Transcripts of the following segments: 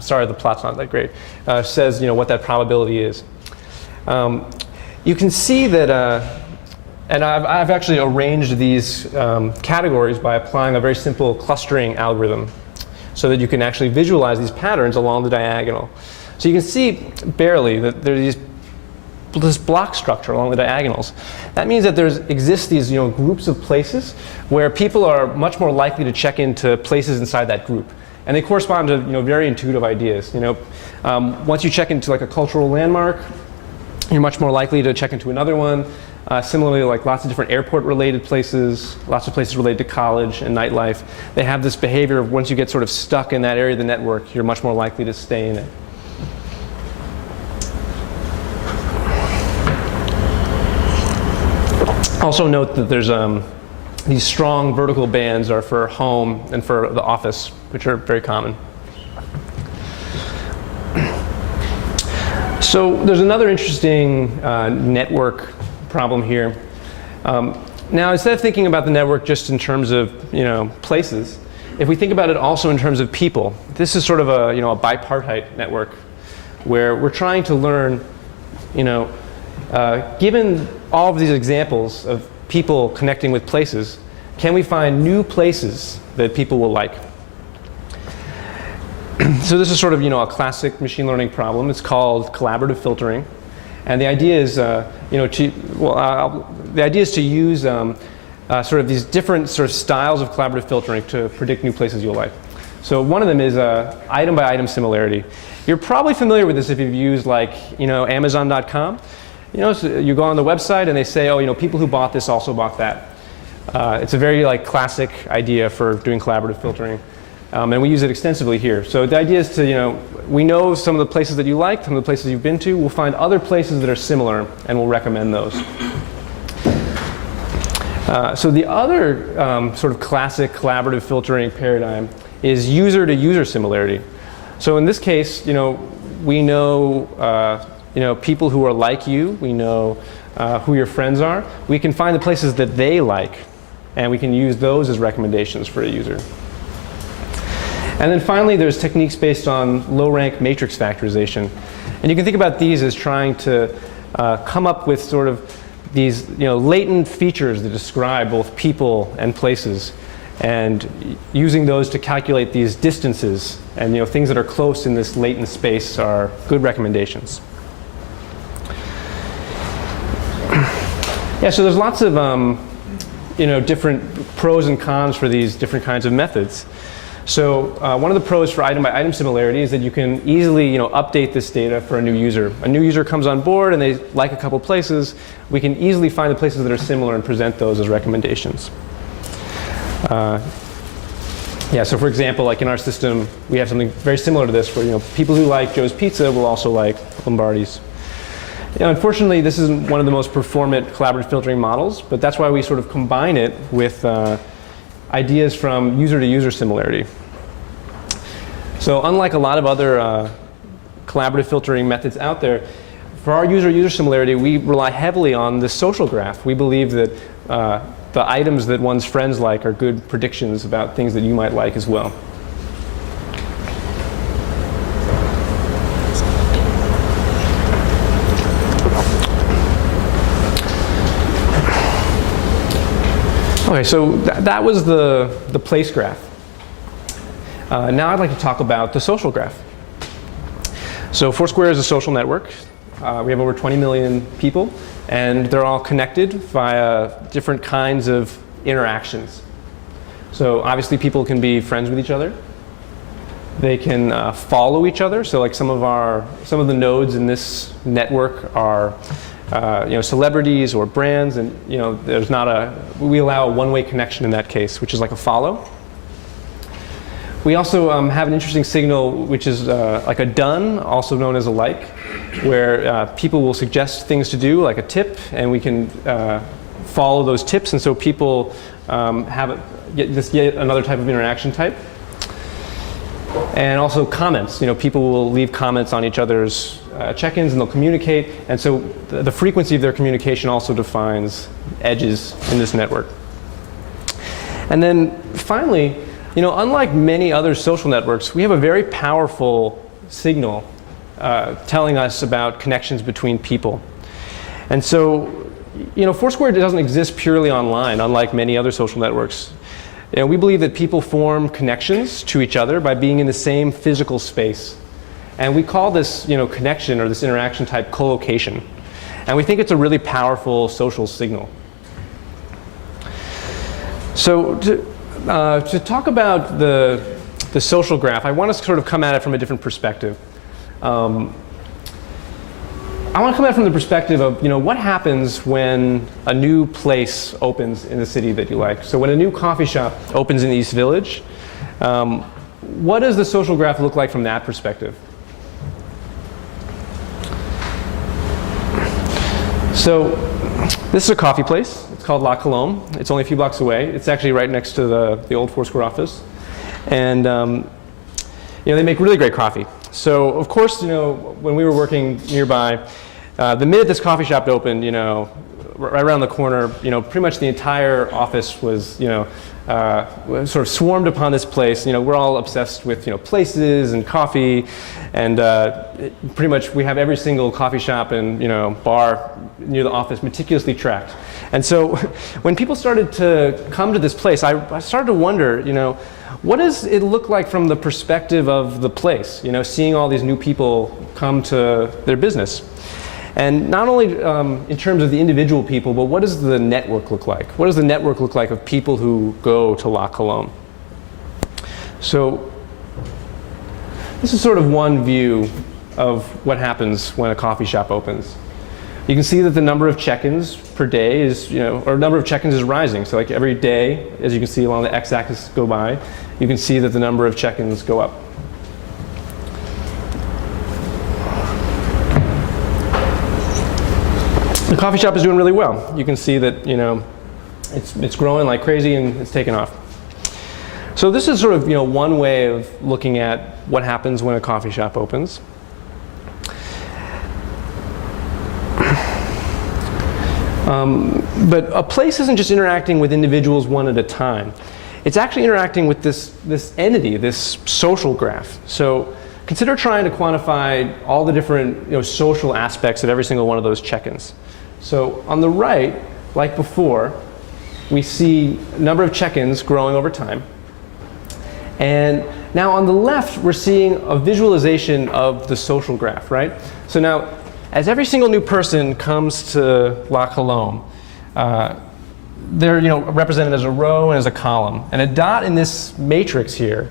Sorry, the plot's not that great. Says what that probability is. You can see that, and I've actually arranged these categories by applying a very simple clustering algorithm, so that you can actually visualize these patterns along the diagonal. So you can see barely that there's this block structure along the diagonals. That means that there exists these groups of places where people are much more likely to check into places inside that group. And they correspond to very intuitive ideas. Once you check into like a cultural landmark, you're much more likely to check into another one. Similarly, like lots of different airport-related places, lots of places related to college and nightlife, they have this behavior of once you get sort of stuck in that area of the network, you're much more likely to stay in it. Also note that there's these strong vertical bands are for home and for the office, which are very common. So there's another interesting network problem here. Now, instead of thinking about the network just in terms of places, if we think about it also in terms of people, this is sort of a a bipartite network where we're trying to learn, given all of these examples of people connecting with places, can we find new places that people will like? So this is sort of a classic machine learning problem. It's called collaborative filtering, and the idea is the idea is to use sort of these different sort of styles of collaborative filtering to predict new places you'll like. So one of them is item by item similarity. You're probably familiar with this if you've used like Amazon.com. So you go on the website and they say, oh, people who bought this also bought that. It's a very classic idea for doing collaborative filtering, and we use it extensively here. So the idea is to we know some of the places that you like, some of the places you've been to. We'll find other places that are similar, and we'll recommend those. So the other sort of classic collaborative filtering paradigm is user-to-user similarity. So in this case, we know people who are like you. We know who your friends are. We can find the places that they like, and we can use those as recommendations for a user. And then finally, there's techniques based on low-rank matrix factorization. And you can think about these as trying to come up with sort of these latent features that describe both people and places, and using those to calculate these distances. And things that are close in this latent space are good recommendations. Yeah, so there's lots of different pros and cons for these different kinds of methods. So one of the pros for item by item similarity is that you can easily update this data for a new user. A new user comes on board and they like a couple places. We can easily find the places that are similar and present those as recommendations. Yeah, so for example, like in our system, we have something very similar to this where people who like Joe's Pizza will also like Lombardi's. Unfortunately, this isn't one of the most performant collaborative filtering models, but that's why we sort of combine it with ideas from user-to-user similarity. So unlike a lot of other collaborative filtering methods out there, for our user-to-user similarity, we rely heavily on the social graph. We believe that the items that one's friends like are good predictions about things that you might like as well. Okay, so that was the place graph. Now I'd like to talk about the social graph. So Foursquare is a social network. We have over 20 million people, and they're all connected via different kinds of interactions. So obviously people can be friends with each other. They can follow each other. So like some of the nodes in this network are celebrities or brands, and we allow a one-way connection in that case, which is like a follow. We also have an interesting signal, which is like a done, also known as a like, where people will suggest things to do, like a tip, and we can follow those tips, and so people have yet another type of interaction type. And also comments. People will leave comments on each other's check-ins, and they'll communicate. And so the frequency of their communication also defines edges in this network. And then finally, Unlike many other social networks, we have a very powerful signal telling us about connections between people. And so, Foursquare doesn't exist purely online, unlike many other social networks. We believe that people form connections to each other by being in the same physical space. And we call this, connection or this interaction type collocation. And we think it's a really powerful social signal. So to talk about the social graph, I want to sort of come at it from a different perspective. I want to come at it from the perspective of, what happens when a new place opens in the city that you like. So when a new coffee shop opens in the East Village, what does the social graph look like from that perspective? So this is a coffee place. It's called La Colombe. It's only a few blocks away. It's actually right next to the old Foursquare office. And they make really great coffee. So of course, when we were working nearby, the minute this coffee shop opened, right around the corner, pretty much the entire office was, sort of swarmed upon this place. We're all obsessed with, places and coffee, and pretty much we have every single coffee shop and, bar near the office meticulously tracked. And so when people started to come to this place, I started to wonder, what does it look like from the perspective of the place, seeing all these new people come to their business? And not only in terms of the individual people, but what does the network look like? What does the network look like of people who go to La Colombe? So this is sort of one view of what happens when a coffee shop opens. You can see that the number of check-ins per day is, or number of check-ins is rising. So like every day, as you can see along the x-axis go by, you can see that the number of check-ins go up. The coffee shop is doing really well. You can see that it's growing like crazy and it's taken off. So this is sort of one way of looking at what happens when a coffee shop opens. But a place isn't just interacting with individuals one at a time. It's actually interacting with this entity, this social graph. So consider trying to quantify all the different social aspects of every single one of those check-ins. So on the right, like before, we see a number of check-ins growing over time. And now on the left, we're seeing a visualization of the social graph, right? So now, as every single new person comes to La Colombe, they're represented as a row and as a column. And a dot in this matrix here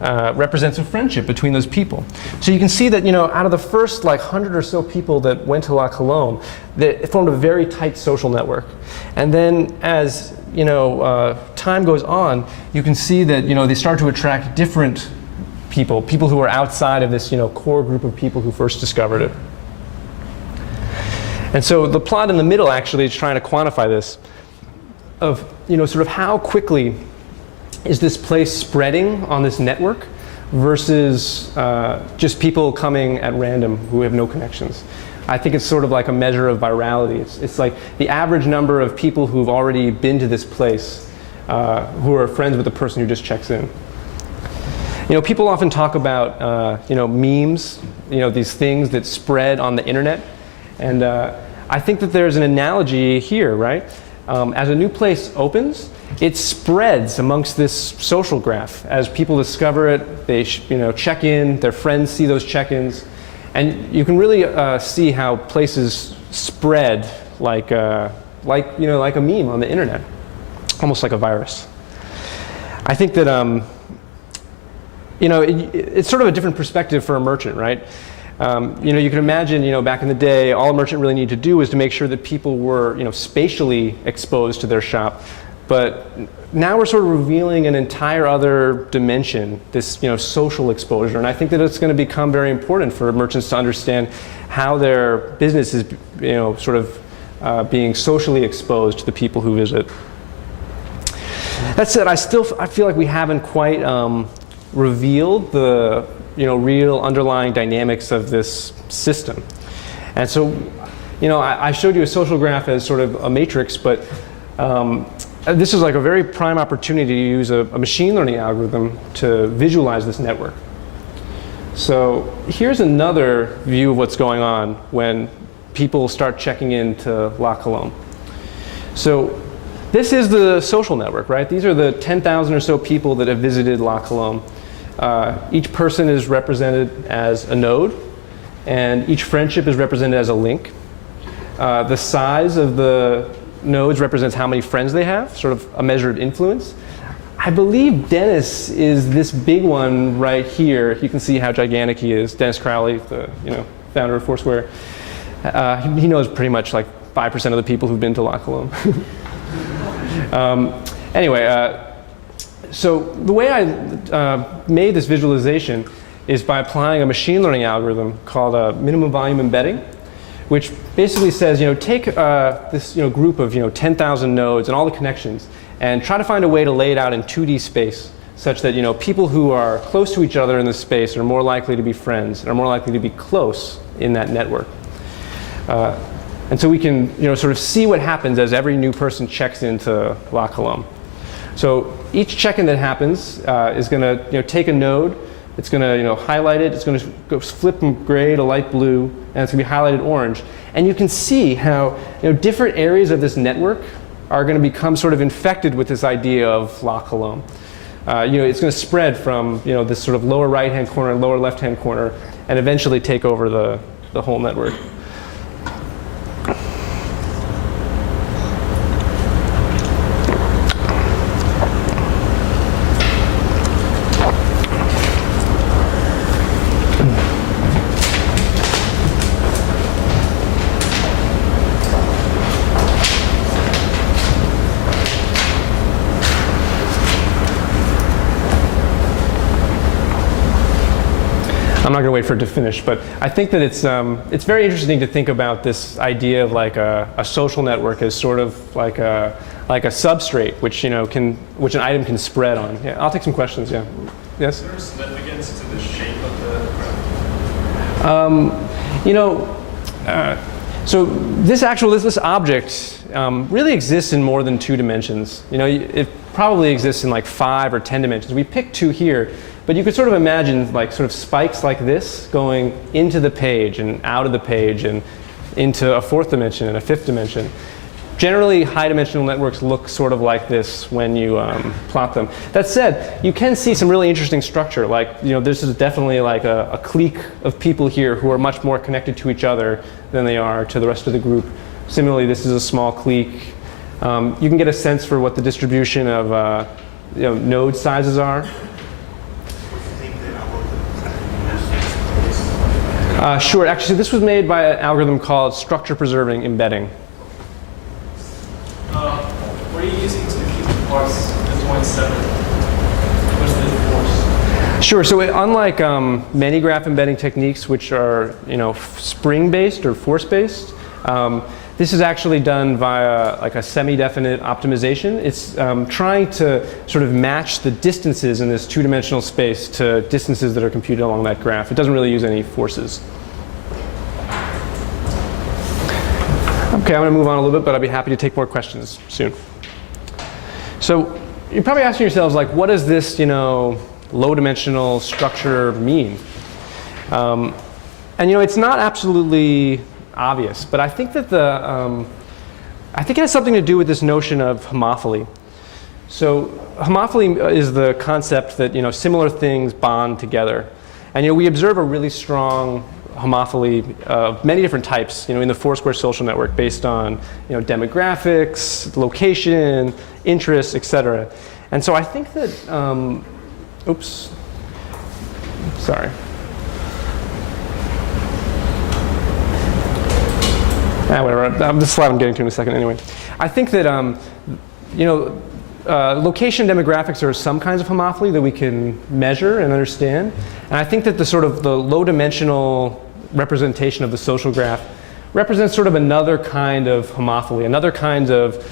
represents a friendship between those people. So you can see that out of the first 100 or so people that went to La Colombe, it formed a very tight social network. And then as time goes on, you can see that they start to attract different people who are outside of this core group of people who first discovered it. And so the plot in the middle actually is trying to quantify this of sort of how quickly is this place spreading on this network versus just people coming at random who have no connections. I think it's sort of like a measure of virality. It's like the average number of people who've already been to this place who are friends with the person who just checks in. People often talk about memes, these things that spread on the internet. And I think that there's an analogy here, right? As a new place opens, it spreads amongst this social graph. As people discover it, they check in, their friends see those check-ins. And you can really see how places spread like a meme on the internet, almost like a virus. I think that it's sort of a different perspective for a merchant, right? You can imagine, back in the day, all a merchant really needed to do was to make sure that people were, spatially exposed to their shop. But now we're sort of revealing an entire other dimension, this, social exposure. And I think that it's going to become very important for merchants to understand how their business is, sort of being socially exposed to the people who visit. That said, I feel like we haven't quite revealed the real underlying dynamics of this system. And so, I showed you a social graph as sort of a matrix, but this is like a very prime opportunity to use a machine learning algorithm to visualize this network. So here's another view of what's going on when people start checking into La Colombe. So this is the social network, right? These are the 10,000 or so people that have visited La Colombe. Each person is represented as a node, and each friendship is represented as a link. The size of the nodes represents how many friends they have, sort of a measure of influence. I believe Dennis is this big one right here. You can see how gigantic he is. Dennis Crowley, the founder of Foursquare. He knows pretty much like 5% of the people who've been to La Colombe. Anyway, so the way I made this visualization is by applying a machine learning algorithm called minimum volume embedding, which basically says, take this group of 10,000 nodes and all the connections, and try to find a way to lay it out in 2D space, such that people who are close to each other in this space are more likely to be friends and are more likely to be close in that network. And so we can sort of see what happens as every new person checks into La Colombe. So each check-in that happens is going to take a node. It's going to highlight it. It's going to go flip from gray to light blue, and it's going to be highlighted orange. And you can see how different areas of this network are going to become sort of infected with this idea of La Colombe. It's going to spread from this sort of lower right-hand corner and lower left-hand corner, and eventually take over the whole network. I'm not going to wait for it to finish, but I think that it's very interesting to think about this idea of like a social network as sort of like a substrate, which which an item can spread on. Yeah, I'll take some questions. Yeah, yes. Is there significance to the shape of the graph? So this object really exists in more than 2 dimensions. It probably exists in like 5 or 10 dimensions. We picked 2 here. But you could sort of imagine like sort of spikes like this going into the page and out of the page and into a 4th dimension and a 5th dimension. Generally, high-dimensional networks look sort of like this when you plot them. That said, you can see some really interesting structure. Like, this is definitely like a clique of people here who are much more connected to each other than they are to the rest of the group. Similarly, this is a small clique. You can get a sense for what the distribution of node sizes are. Sure. Actually, this was made by an algorithm called structure preserving embedding. What are you using to keep the parts the points separate? What's the force? Sure. So unlike many graph embedding techniques, which are spring-based or force-based, this is actually done via like a semi-definite optimization. It's trying to sort of match the distances in this 2-dimensional space to distances that are computed along that graph. It doesn't really use any forces. Okay, I'm going to move on a little bit, but I'll be happy to take more questions soon. So you're probably asking yourselves, like, what does this low-dimensional structure mean? And it's not absolutely obvious, but I think that I think it has something to do with this notion of homophily. So homophily is the concept that similar things bond together, and we observe a really strong homophily of many different types in the Foursquare social network based on demographics, location, interests, etc. And so I think that oops, sorry. Whatever. This slide I'm getting to in a second anyway. I think that location demographics are some kinds of homophily that we can measure and understand. And I think that the sort of the low-dimensional representation of the social graph represents sort of another kind of homophily, another kind of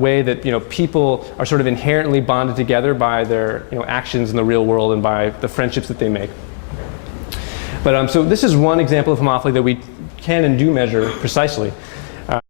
way that people are sort of inherently bonded together by their actions in the real world and by the friendships that they make. But so this is one example of homophily that we can and do measure precisely.